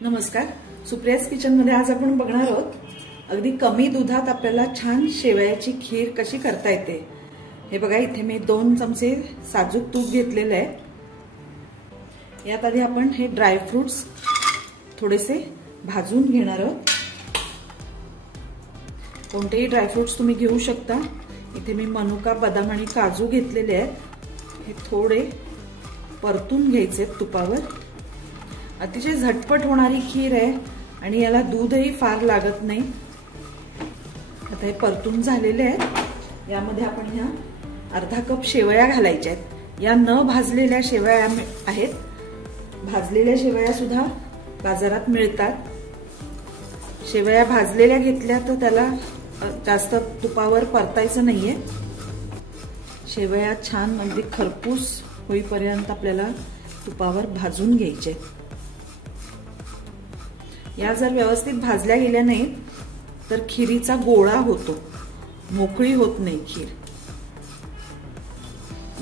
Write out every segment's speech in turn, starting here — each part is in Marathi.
नमस्कार, सुप्रियाज किचन मध्ये आज आपण बघणार आहोत अगदी कमी दुधात आपल्याला छान शेवयाची खीर कशी करता येते। हे बघा, इथे मी 2 चमचे साजूक तूप घेतलेले आहे। यात आधी आपण हे ड्राय फ्रूट्स थोडेसे भाजून घेणार आहोत। कोणतेही ड्राय फ्रूट्स तुम्ही घेऊ शकता। इथे मी मनुका, बदाम आणि काजू घेतलेले आहेत। हे थोडे परतून घ्यायचे तुपावर। अतिशय झटपट होणारी खीर आहे आणि याला दूधही फार लागत नाही। आता हे परतून झालेले आहेत। यामध्ये आपण ह्या अर्धा कप शेवया घालायच्या आहेत। या न भाजलेल्या शेवया आहेत। भाजलेल्या शेवया सुद्धा बाजारात मिळतात। शेवया भाजलेल्या घेतल्या तर त्याला जास्त तुपावर परतायचं नाहीये। शेवया छान अगदी खरपूस होईपर्यंत आपल्याला तुपावर भाजून घ्यायचे। या जर व्यवस्थित भाजल्या गेल्या नाहीत तर खिरीचा गोळा होतो, मोकळी होत नाही खीर।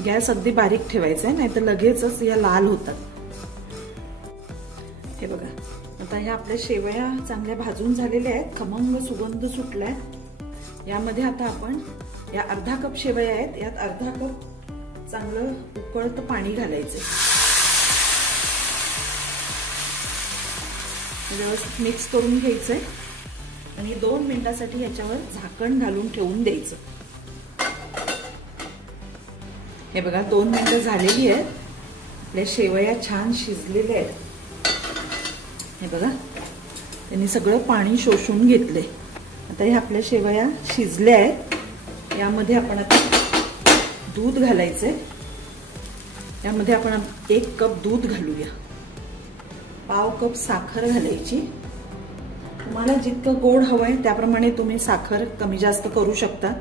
गॅस अगदी बारीक ठेवायचा आहे, नाहीतर लगेचच या लाल होतात। हे बघा, आता ह्या आपल्या शेवया चांगल्या भाजून झालेल्या आहेत, खमंग सुगंध सुटलाय। यामध्ये आता आपण या अर्धा कप शेवया आहेत, यात अर्धा कप चांगलं उकळतं पाणी घालायचं। व्यवस्थित मिक्स करून घ्यायचंय आणि 2 मिनिटांसाठी याच्यावर झाकण घालून ठेवून द्यायचं। हे बघा, 2 मिनिटं झालेली आहेत। आपल्या शेवया छान शिजलेल्या आहेत। हे बघा, त्यांनी सगळं पाणी शोषून घेतलंय। आता ह्या आपल्या शेवया शिजल्या आहेत। यामध्ये आपण आता दूध घालायचंय। यामध्ये आपण 1 कप दूध घालूया। पाव कप साखर घालायची। तुम्हाला जितकं गोड हवंय त्याप्रमाणे तुम्ही साखर कमी जास्त करू शकता,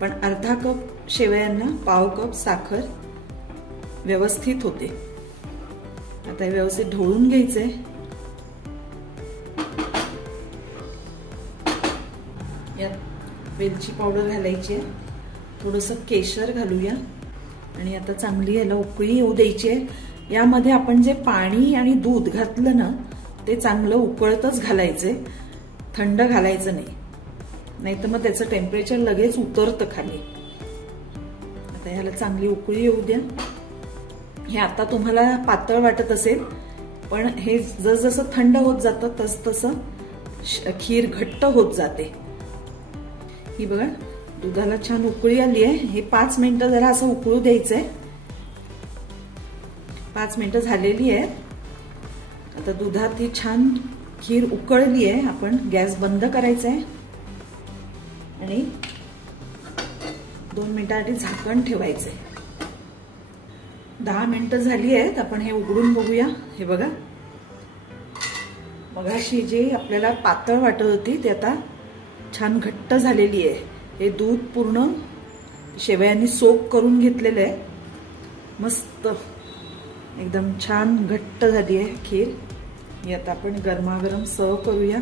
पण अर्धा कप शेवयांना पाव कप साखर व्यवस्थित होते। आता हे व्यवस्थित ढवळून घ्यायचंय। यात वेलची पावडर घालायची आहे, थोडंसं केशर घालूया आणि आता चांगली याला उकळी येऊ द्यायची आहे। यामध्ये आपण जे पाणी आणि दूध घातलं ना, ते चांगलं उकळतच घालायचे, थंड घालायचं नाही, नाहीतर मग त्याचं टेम्परेचर लगेच उतरतं खाली। आता ह्याला चांगली उकळी येऊ द्या। हे आता तुम्हाला पातळ वाटत असेल, पण हे जसं थंड होत जातं तसं खीर घट्ट होत जाते। ही बघा, दुधाला छान उकळी आली आहे। हे 5 मिनिटं जरा असं उकळू द्यायचंय। 5 मिनिटं झालेली आहेत। आता दुधात ही छान खीर उकळली आहे। आपण गॅस बंद करायचा आहे आणि 2 मिनिटांसाठी झाकण ठेवायचंय। 10 मिनिटं झाली आहेत। आपण हे उघडून बघूया। हे बघा, मगाशी जे आपल्याला पातळ वाटत होती ते आता छान घट्ट झालेली आहे। हे दूध पूर्ण शेवयांनी सोक करून घेतलेलं आहे। मस्त एकदम छान घट्ट झाली आहे खीर। यात आपण गरमागरम सर्व करूया।